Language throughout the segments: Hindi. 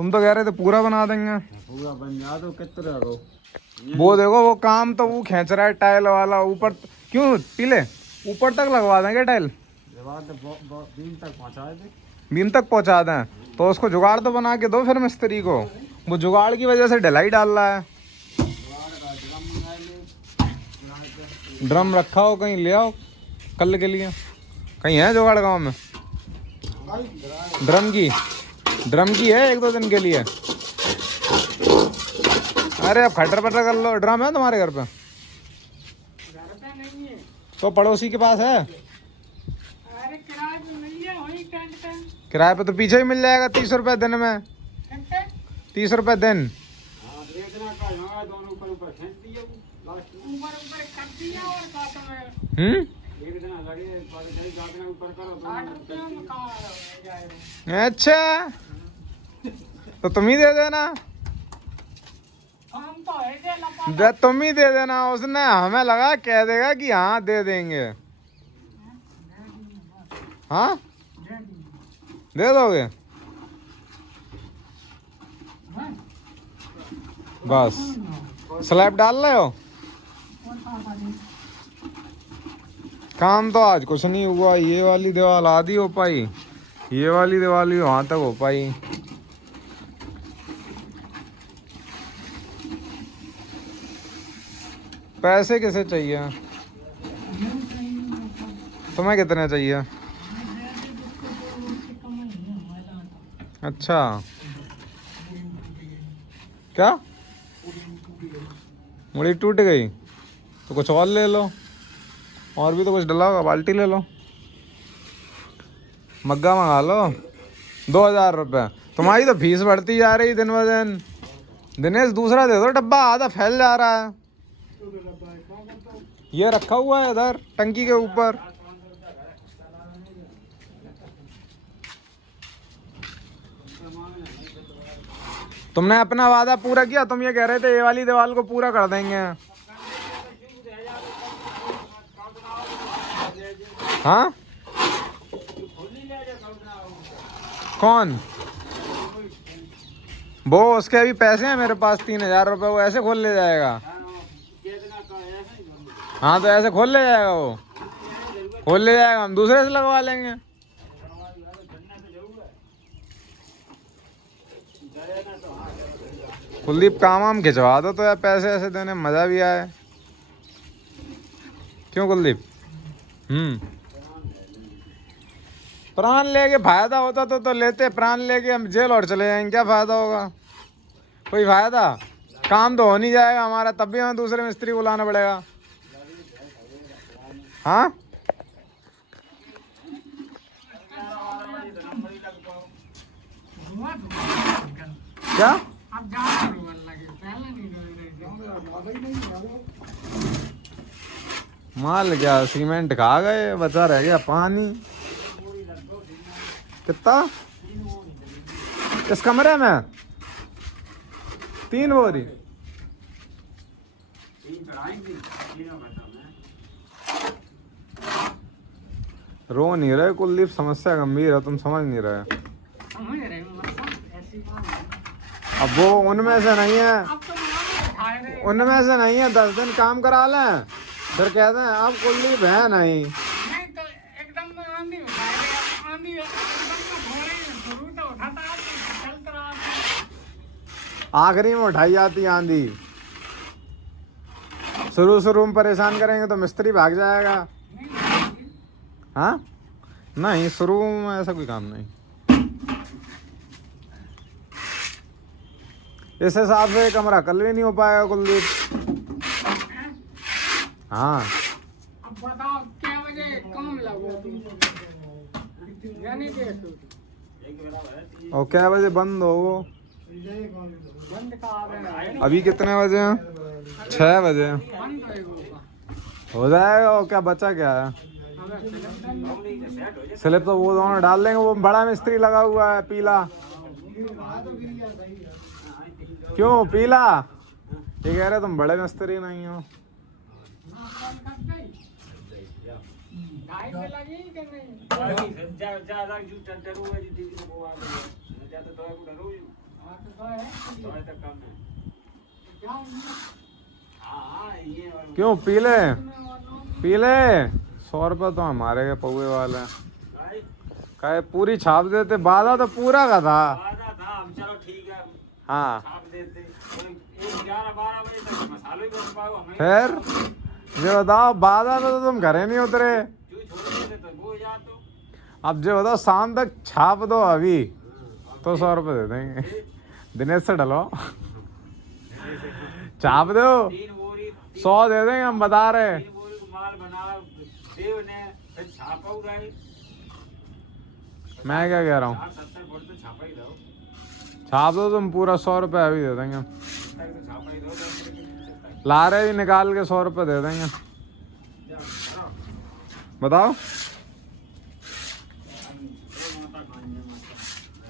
तुम तो कह रहे थे पूरा बना देंगे। पूरा बन जा तो कितना रो। वो देखो वो काम तो वो खींच रहा है टाइल वाला ऊपर। क्यों पीले ऊपर तक लगवा देंगे टाइल। बीम तक पहुंचाए थे। बीम तक पहुंचा दें तो उसको जुगाड़ तो बना के दो फिर मिस्त्री को। वो जुगाड़ की वजह से ढलाई डाल रहा है। ड्रम रखा हो कहीं ले आओ कल के लिए। कहीं है जुगाड़ गांव में ड्रम की है 1-2 दिन के लिए। अरे अब खटर पटर कर लो। ड्रम है तुम्हारे घर पे? नहीं है। तो पड़ोसी के पास है। अरे किराए पे मिल जाए वही टेंट पे। किराए पे तो पीछे ही मिल जाएगा 30 रुपए दिन में। 30 रुपए दिन। देखना का यहाँ दोनों ऊपर खींच दिए लास्ट में। ऊपर कर दिया और काटो में एक दिन लगे पर ऊपर करो 60 रुपये में कहाँ जाएगा। अच्छा तो तुम ही दे देना। काम तो है जे लपा दे तुम ही दे देना। उसने हमें लगा कह देगा कि हाँ दे देंगे। हाँ दे दोगे बस। स्लैब डाल रहे हो? काम तो आज कुछ नहीं हुआ। ये वाली दीवार आधी हो पाई। ये वाली दीवार भी वहां तक हो पाई। पैसे किसे चाहिए? तुम्हें कितने चाहिए? अच्छा क्या मुड़ी टूट गई तो कुछ और ले लो। और भी तो कुछ डला होगा। बाल्टी ले लो मग्गा मंगा लो। 2000 रुपये। तुम्हारी तो फीस बढ़ती जा रही दिन ब दिन। दिनेश दूसरा दे दो डब्बा। आधा फैल जा रहा है। ये रखा हुआ है इधर टंकी के ऊपर। तुमने अपना वादा पूरा किया। तुम ये कह रहे थे ये वाली दीवार को पूरा कर देंगे। हाँ कौन? वो उसके अभी पैसे हैं मेरे पास 3000 रुपये। वो ऐसे खोल ले जाएगा। हाँ तो ऐसे खोल ले जाएगा। वो खोल ले जाएगा। हम दूसरे से लगवा लेंगे। कुलदीप काम वाम खिंचवा दो तो यार पैसे ऐसे देने में मजा भी आए। क्यों कुलदीप? प्राण लेके फायदा होता तो लेते। प्राण लेके हम जेल और चले जाएंगे। क्या फायदा होगा? कोई फायदा? काम तो हो नहीं जाएगा हमारा। तब भी हमें दूसरे मिस्त्री को लाना पड़ेगा। हाँ क्या अब ज्यादा रोने लगे पहले नहीं रोने लगे। माल क्या सीमेंट खा गए। बचा रह गया पानी। कितना इस कमरे में? 3 बोरी। रो नहीं रहे कुलदीप। समस्या गंभीर है। तुम समझ नहीं रहे। समझ रहे हो मतलब ऐसी बात है। अब वो उनमें से नहीं है। अब तो उठाए रहे। उनमें से नहीं है। 10 दिन काम करा लें फिर कहते हैं अब कुलदीप है नहीं। नहीं तो एकदम आंधी उठाए रहे। अब आंधी एकदम तो घोड़े शुरू तो उठाता है चलता रहा। आखिरी में उठाई जाती आंधी। शुरू में परेशान करेंगे तो मिस्त्री भाग जाएगा। हाँ नहीं शुरू में ऐसा कोई काम नहीं। इस हिसाब से ये कमरा कल भी नहीं हो पाएगा कुलदीप। हाँ अब बताओ क्या बजे काम लगो तुम यानी देखो और क्या बजे बंद हो वो? बंद का आ रहे हैं। अभी कितने बजे हैं? 6 बजे। बंद होगा। हो जाएगा। और क्या बचा क्या है? स्लिप तो वो दोनों डाल देंगे। वो बड़ा मिस्त्री लगा हुआ है पीला। क्यों पीला? ये कह रहे तुम बड़े मिस्त्री नहीं हो। ढाई पे लगी कि नहीं? 100 तक कम है। हाँ ये और क्यों पीले पीले 100 रुपये तो हमारे के पौवे वाले भाई कहे पूरी छाप देते, बाधा तो पूरा का था। वादा था हम, चलो ठीक है हाँ छाप देते। 11-12 बजे तक मसालों ही बन पाओ हमें। फिर ये बताओ, बाधा में तो तुम घरे नहीं उतरे। जो छोड़ देते तो वो जा तो। अब जो बताओ शाम तक छाप दो अभी तो 100 रुपये दे देंगे। दिनेश से डलो छाप दो 3 बोरी 100 दे देंगे, हम बता रहे। 3 बोरी को माल बना देव ने, फिर छापा हुआ है। मैं क्या कह रहा हूँ, 70 बोरी तो छापा ही दो। छाप दो तुम पूरा 100 रुपये अभी दे देंगे। तक तो छापा ही दो 10 रुपये की सकता ला रहे भी निकाल के 100 रुपये दे देंगे। है। बताओ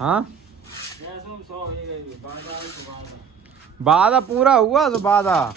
हाँ, बाधा पूरा हुआ तो बाधा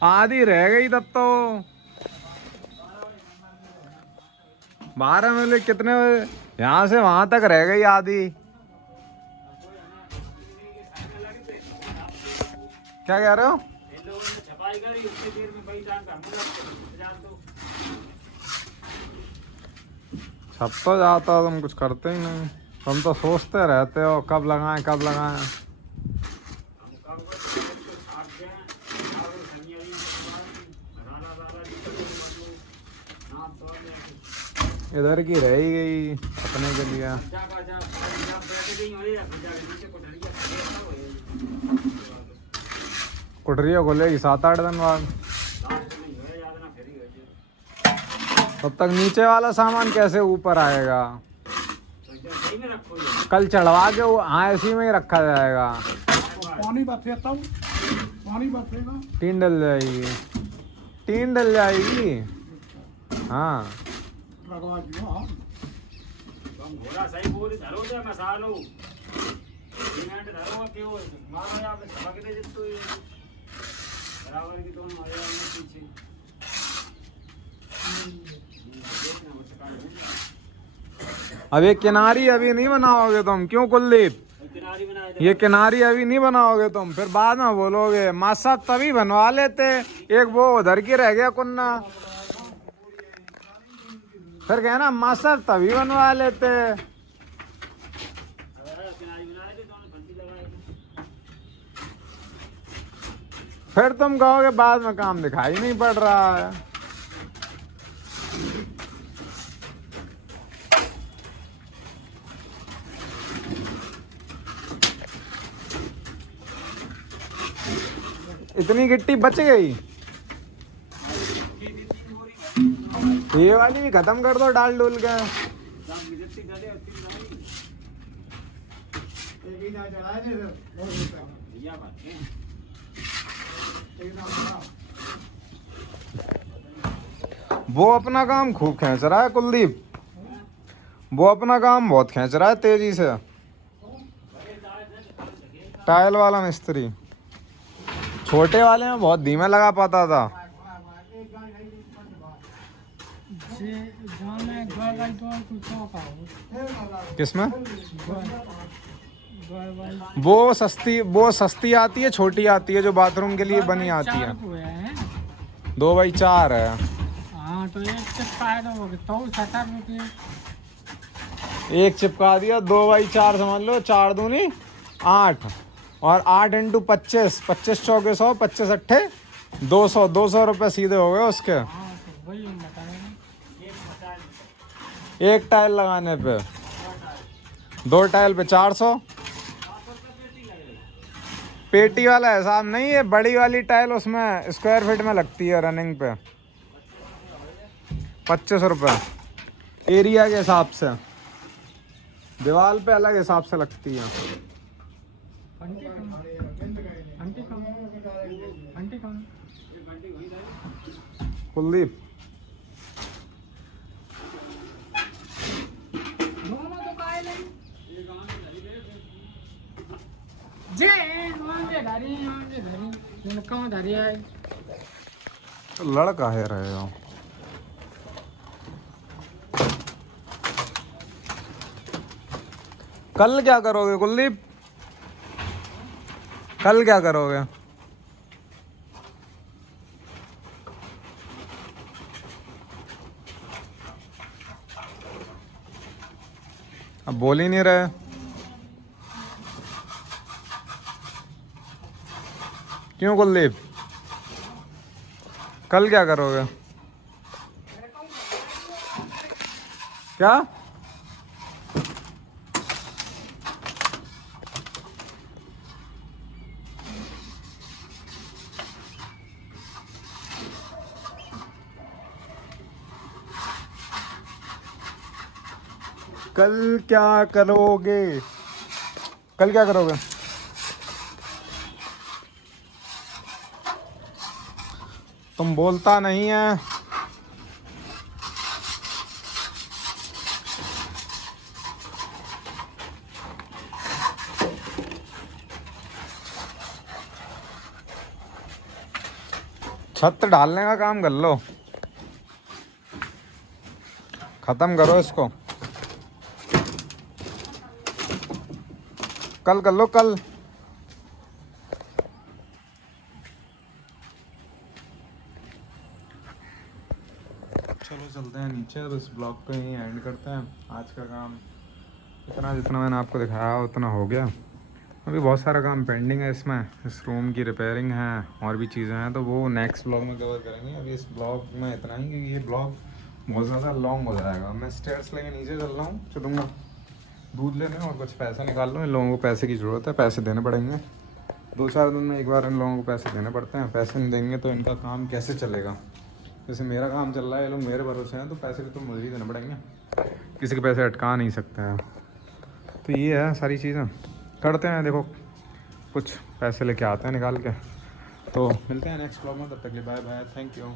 आधी रह गई तब तो। 12 में कितने यहाँ से वहां तक रह गई आधी। क्या कह रहे हो? छप तो जाता, तुम कुछ करते ही नहीं। तुम तो सोचते रहते हो कब लगाएं कब लगाएं। इधर की रह ही गई अपने के लिए। कुटरिया खुलेगी 7-8 दिन बाद। तब तक नीचे वाला सामान कैसे ऊपर आएगा? कल चढ़वा के हाँ ऐसी में ही रखा जाएगा। पानी बरसेता हूँ, पानी बरसेगा। टीन डल जाएगी, टीन डल जाएगी। हाँ लगवा दियो हाँ। घोड़ा सही बोली धरो दे मसालो सीमेंट धरो क्यों मारो यहाँ पे छपक दे जितू बराबर की दोनों आ जाएंगे पीछे। देखना वो चका लेंगे। अब ये किनारी अभी नहीं बनाओगे तुम, क्यों कुलदीप? किनारी बनाए थे। ये किनारी अभी नहीं बनाओगे तुम, फिर बाद में बोलोगे माँ साहब तभी बनवा लेते, एक वो उधर की रह गया कुन्ना। फिर कहना माँ साहब तभी बनवा लेते। किनारी बनाए थे दोनों घंटी लगाए थे। फिर तुम कहोगे बाद में काम दिखाई नहीं पड़ रहा है। इतनी गिट्टी बच गई, ये वाली भी खत्म कर दो डाल डूल के। वो अपना काम खूब खींच रहा है कुलदीप, वो अपना काम बहुत खींच रहा है तेजी से। टाइल वाला मिस्त्री छोटे वाले में बहुत धीमे लगा पाता था। किसमें? वो सस्ती आती है, छोटी आती है जो बाथरूम के लिए बनी आती है। 2x4 है। हाँ तो एक चिपका दो तो 70 रुपये। एक चिपका दिया, 2x4 समझ लो, 4 दूनी 8 और 8 × 25, 25 चौके 100, 25 अट्ठे 200, 200 रुपये सीधे हो गए उसके। हाँ तो वही हम बता रहे हैं। एक टाइल लगाने पे, 2 टाइल पे 400। पेटी वाला हिसाब नहीं है, बड़ी वाली टाइल उसमें स्क्वायर फीट में लगती है रनिंग पे 25 रुपये एरिया के हिसाब से। दीवार पे अलग हिसाब से लगती है। कुलदीप लड़का है रहे हो। कल क्या करोगे कुलदीप? कल क्या करोगे? अब बोल ही नहीं रहे। क्यों कुलदीप? कल क्या करोगे? क्या? कल क्या करोगे? कल क्या करोगे? तुम बोलता नहीं है। छत डालने का काम कर लो, खत्म करो इसको। कल कर लो कल। चलो चलते हैं नीचे। अब इस ब्लॉग को यहीं एंड करते हैं। आज का काम इतना, जितना मैंने आपको दिखाया उतना हो गया। अभी बहुत सारा काम पेंडिंग है इसमें। इस रूम की रिपेयरिंग है और भी चीज़ें हैं, तो वो नेक्स्ट ब्लॉग में कवर करेंगे। अभी इस ब्लॉग में इतना ही, क्योंकि ये ब्लॉग बहुत ज़्यादा लॉन्ग हो जाएगा। मैं स्टेयर्स लेके नीचे चल रहा हूँ, चलूँगा दूध लेने और कुछ पैसा निकाल लो। इन लोगों को पैसे की ज़रूरत है, पैसे देने पड़ेंगे। 2-4 दिन में एक बार इन लोगों को पैसे देने पड़ते हैं। पैसे नहीं देंगे तो इनका काम कैसे चलेगा? जैसे मेरा काम चल रहा है, ये लोग मेरे भरोसे हैं, तो पैसे भी तो मुझे ही देने पड़ेंगे। किसी के पैसे अटका नहीं सकते हैं। तो ये है सारी चीज़ें करते हैं। देखो कुछ पैसे लेके आते हैं निकाल के। तो मिलते हैं नेक्स्ट ब्लॉग में, तब तक के बाय बाय, थैंक यू।